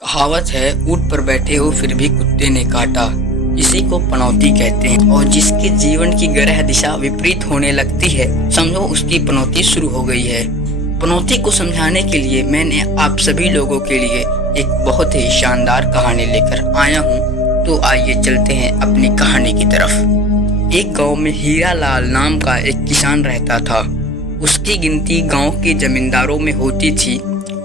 कहावत है, ऊंट पर बैठे हो फिर भी कुत्ते ने काटा। इसी को पनौती कहते हैं। और जिसके जीवन की ग्रह दिशा विपरीत होने लगती है, समझो उसकी पनौती शुरू हो गई है। पनौती को समझाने के लिए मैंने आप सभी लोगों के लिए एक बहुत ही शानदार कहानी लेकर आया हूँ। तो आइए चलते हैं अपनी कहानी की तरफ। एक गांव में हीरा लाल नाम का एक किसान रहता था। उसकी गिनती गांव के जमींदारों में होती थी।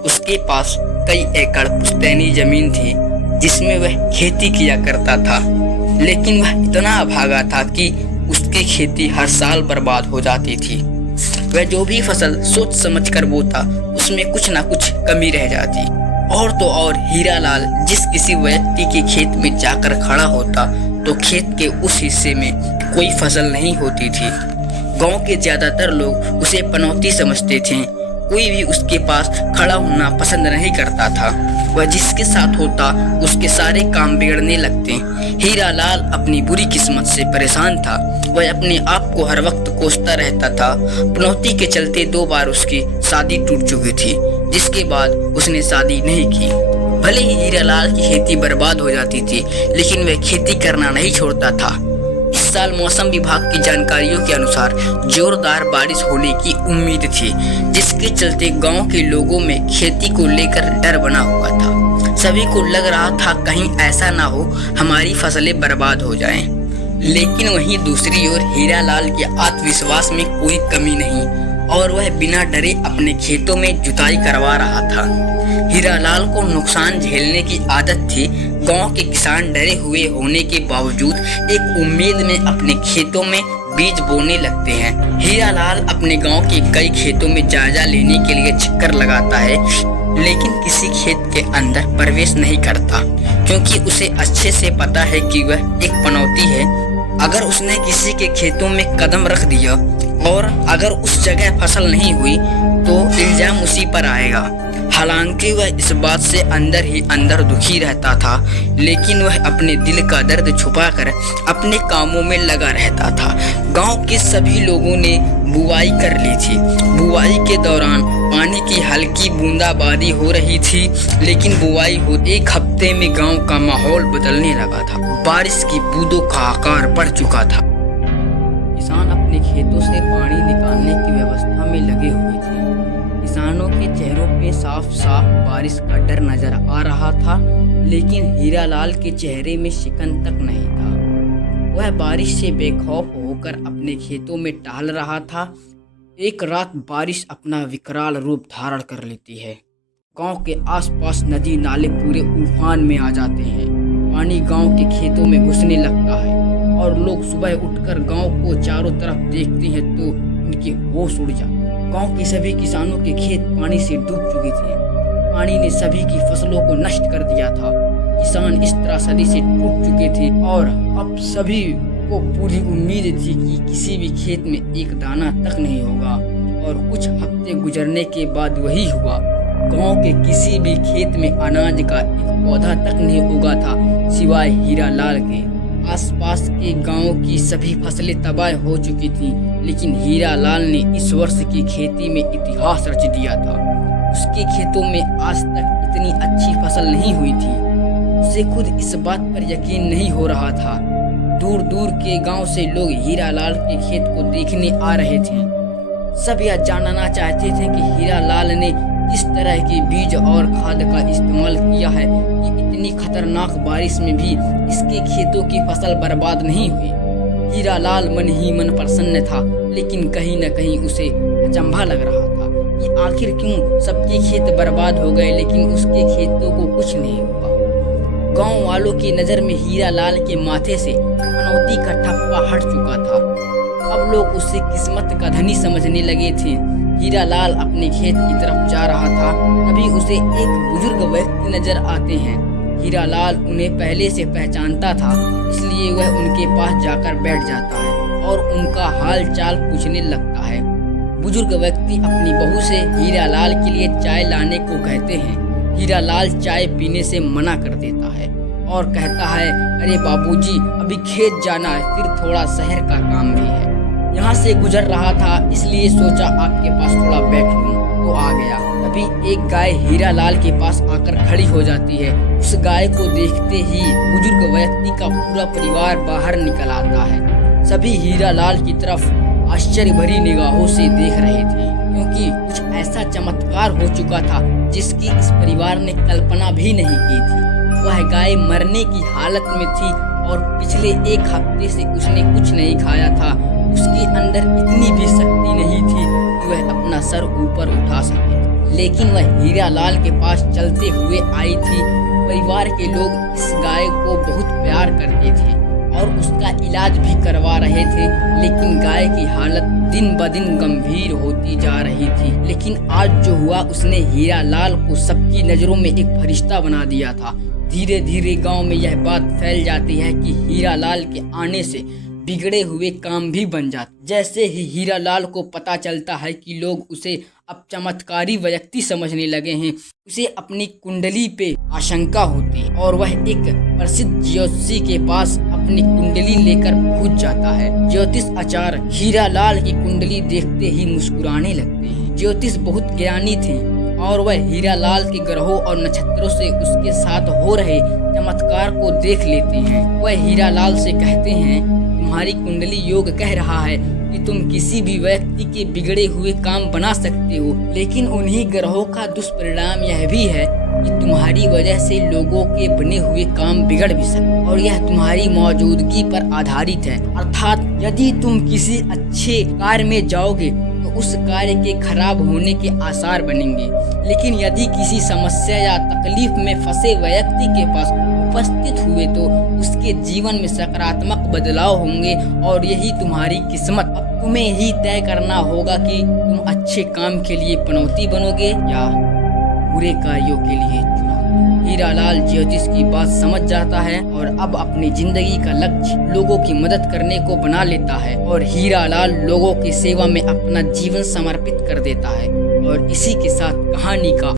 उसके पास कई एकड़ पुश्तैनी जमीन थी जिसमें वह खेती किया करता था। लेकिन वह इतना अभागा था कि उसकी खेती हर साल बर्बाद हो जाती थी। वह जो भी फसल सोच समझ कर बोता, उसमें कुछ ना कुछ कमी रह जाती। और तो और हीरा लाल जिस किसी व्यक्ति के खेत में जाकर खड़ा होता तो खेत के उस हिस्से में कोई फसल नहीं होती थी। गांव के ज्यादातर लोग उसे पनौती समझते थे। कोई भी उसके पास खड़ा होना पसंद नहीं करता था। वह जिसके साथ होता उसके सारे काम बिगड़ने लगते। हीरा लाल अपनी बुरी किस्मत से परेशान था। वह अपने आप को हर वक्त कोसता रहता था। पनौती के चलते 2 बार उसकी शादी टूट चुकी थी, जिसके बाद उसने शादी नहीं की। भले ही हीरा लाल की खेती बर्बाद हो जाती थी, लेकिन वह खेती करना नहीं छोड़ता था। इस साल मौसम विभाग की जानकारियों के अनुसार जोरदार बारिश होने की उम्मीद थी, जिसके चलते गांव के लोगों में खेती को लेकर डर बना हुआ था। सभी को लग रहा था कहीं ऐसा ना हो हमारी फसलें बर्बाद हो जाएं। लेकिन वहीं दूसरी ओर हीरा लाल के आत्मविश्वास में कोई कमी नहीं और वह बिना डरे अपने खेतों में जुताई करवा रहा था। हीरा लाल को नुकसान झेलने की आदत थी। गांव के किसान डरे हुए होने के बावजूद एक उम्मीद में अपने खेतों में बीज बोने लगते हैं। हीरा लाल अपने गांव के कई खेतों में जायजा लेने के लिए चक्कर लगाता है, लेकिन किसी खेत के अंदर प्रवेश नहीं करता, क्योंकि उसे अच्छे से पता है कि वह एक पनौती है। अगर उसने किसी के खेतों में कदम रख दिया और अगर उस जगह फसल नहीं हुई तो इल्जाम उसी पर आएगा। हालांकि वह इस बात से अंदर ही अंदर दुखी रहता था, लेकिन वह अपने दिल का दर्द छुपाकर अपने कामों में लगा रहता था। गांव के सभी लोगों ने बुआई कर ली थी। बुआई के दौरान पानी की हल्की बूंदाबांदी हो रही थी, लेकिन बुआई होते 1 हफ्ते में गांव का माहौल बदलने लगा था। बारिश की बूंदों का आकार बढ़ चुका था। किसान अपने खेतों से पानी निकालने की व्यवस्था में लगे हुए थे। किसानों के चेहरों पे साफ साफ बारिश का डर नजर आ रहा था, लेकिन हीरा लाल के चेहरे में शिकन तक नहीं था। वह बारिश से बेखौफ होकर अपने खेतों में टहल रहा था। एक रात बारिश अपना विकराल रूप धारण कर लेती है। गांव के आसपास नदी नाले पूरे उफान में आ जाते हैं। पानी गांव के खेतों में घुसने लगता है और लोग सुबह उठकर गांव को चारों तरफ देखते हैं तो उनके होश उड़ जाते हैं। गांव के सभी किसानों के खेत पानी से डूब चुके थे। पानी ने सभी की फसलों को नष्ट कर दिया था। किसान इस त्रासदी से टूट चुके थे और अब सभी को पूरी उम्मीद थी कि किसी भी खेत में एक दाना तक नहीं होगा। और कुछ हफ्ते गुजरने के बाद वही हुआ। गांव के किसी भी खेत में अनाज का एक पौधा तक नहीं उगा था, सिवाय हीरा लाल के। आसपास के गांव की सभी फसलें तबाह हो चुकी थीं, लेकिन हीरा लाल ने इस वर्ष की खेती में इतिहास रच दिया था। उसके खेतों में आज तक इतनी अच्छी फसल नहीं हुई थी। उसे खुद इस बात पर यकीन नहीं हो रहा था। दूर दूर के गांव से लोग हीरा लाल के खेत को देखने आ रहे थे। सब यह जानना चाहते थे कि हीरा लाल ने किस तरह के बीज और खाद का इस्तेमाल किया है कि इतनी खतरनाक बारिश में भी इसके खेतों की फसल बर्बाद नहीं हुई। हीरा लाल मन ही मन प्रसन्न था, लेकिन कहीं न कहीं उसे अचंभा लग रहा था कि आखिर क्यों सबके खेत बर्बाद हो गए, लेकिन उसके खेतों को कुछ नहीं हुआ। गांव वालों की नज़र में हीरा लाल के माथे से पनौती का ठप्पा हट चुका था। अब लोग उसे किस्मत का धनी समझने लगे थे। हीरा लाल अपने खेत की तरफ जा रहा था, तभी उसे एक बुजुर्ग व्यक्ति नजर आते हैं। हीरा लाल उन्हें पहले से पहचानता था, इसलिए वह उनके पास जाकर बैठ जाता है और उनका हाल चाल पूछने लगता है। बुजुर्ग व्यक्ति अपनी बहू से हीरा लाल के लिए चाय लाने को कहते हैं। हीरा लाल चाय पीने से मना कर देता है और कहता है, अरे बाबूजी, अभी खेत जाना है, फिर थोड़ा शहर का काम भी है। यहाँ से गुजर रहा था, इसलिए सोचा आपके पास थोड़ा बैठ लूं, तो आ गया। तभी एक गाय हीरालाल के पास आकर खड़ी हो जाती है। उस गाय को देखते ही बुजुर्ग व्यक्ति का पूरा परिवार बाहर निकल आता है। सभी हीरालाल की तरफ आश्चर्य भरी निगाहों से देख रहे थे, क्योंकि कुछ ऐसा चमत्कार हो चुका था जिसकी इस परिवार ने कल्पना भी नहीं की थी। वह गाय मरने की हालत में थी और पिछले एक हफ्ते से उसने कुछ नहीं खाया था। उसके अंदर इतनी भी शक्ति नहीं थी कि वह अपना सर ऊपर उठा सके, लेकिन वह हीरालाल के पास चलते हुए आई थी। परिवार के लोग इस गाय को बहुत प्यार करते थे और उसका इलाज भी करवा रहे थे, लेकिन गाय की हालत दिन ब दिन गंभीर होती जा रही थी। लेकिन आज जो हुआ, उसने हीरालाल को सबकी नज़रों में एक फरिश्ता बना दिया था। धीरे धीरे गांव में यह बात फैल जाती है कि हीरालाल के आने से बिगड़े हुए काम भी बन जाते। जैसे ही हीरालाल को पता चलता है कि लोग उसे अब चमत्कारी व्यक्ति समझने लगे हैं, उसे अपनी कुंडली पे आशंका होती है और वह एक प्रसिद्ध ज्योतिषी के पास अपनी कुंडली लेकर पहुंच जाता है। ज्योतिष आचार्य हीरालाल की कुंडली देखते ही मुस्कुराने लगते हैं। ज्योतिष बहुत ज्ञानी थे और वह हीरालाल के ग्रहों और नक्षत्रों से उसके साथ हो रहे चमत्कार को देख लेते हैं। वह हीरालाल से कहते हैं, तुम्हारी कुंडली योग कह रहा है कि तुम किसी भी व्यक्ति के बिगड़े हुए काम बना सकते हो, लेकिन उन्हीं ग्रहों का दुष्परिणाम यह भी है कि तुम्हारी वजह से लोगों के बने हुए काम बिगड़ भी सकते और यह तुम्हारी मौजूदगी पर आधारित है। अर्थात यदि तुम किसी अच्छे कार्य में जाओगे तो उस कार्य के खराब होने के आसार बनेंगे, लेकिन यदि किसी समस्या या तकलीफ में फंसे व्यक्ति के पास उपस्थित हुए तो उसके जीवन में सकारात्मक बदलाव होंगे और यही तुम्हारी किस्मत। अब तुम्हें ही तय करना होगा कि तुम अच्छे काम के लिए पनौती बनोगे या बुरे कार्यों के लिए चुनोगे। हीरालाल ज्योतिष की बात समझ जाता है और अब अपनी जिंदगी का लक्ष्य लोगों की मदद करने को बना लेता है और हीरालाल लोगों की सेवा में अपना जीवन समर्पित कर देता है। और इसी के साथ कहानी का